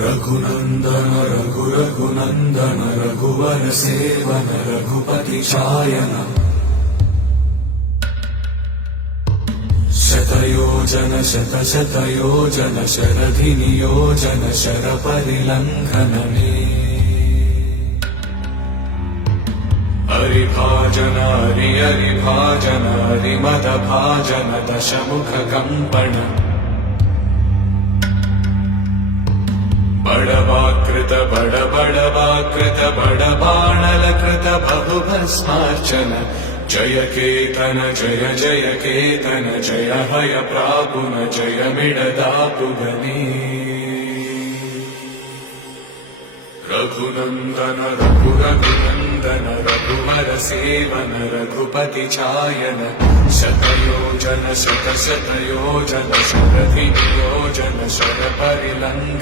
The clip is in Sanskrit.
रघुनन्दन रघुनन्दन रघुवर सेवन रघुपति चायन शतयोजन शतशतयोजन शरधि नियोजन शरपरिलङ्घन मे हरिभाजन हरिभाजन हरिमदभाजन दशमुख कम्पण बड़वाकृत बड़बाणलकृत बहुभस्मार्चन जय केतन जय जय केतन जय हय प्रापुन जय मिडदापुगने रघुनन्दन रघुनन्दन रघुवर सेवन रघुपति चायन शतयोजन शतशतयोजन शरधि नियोजन शरपरिलङ्घन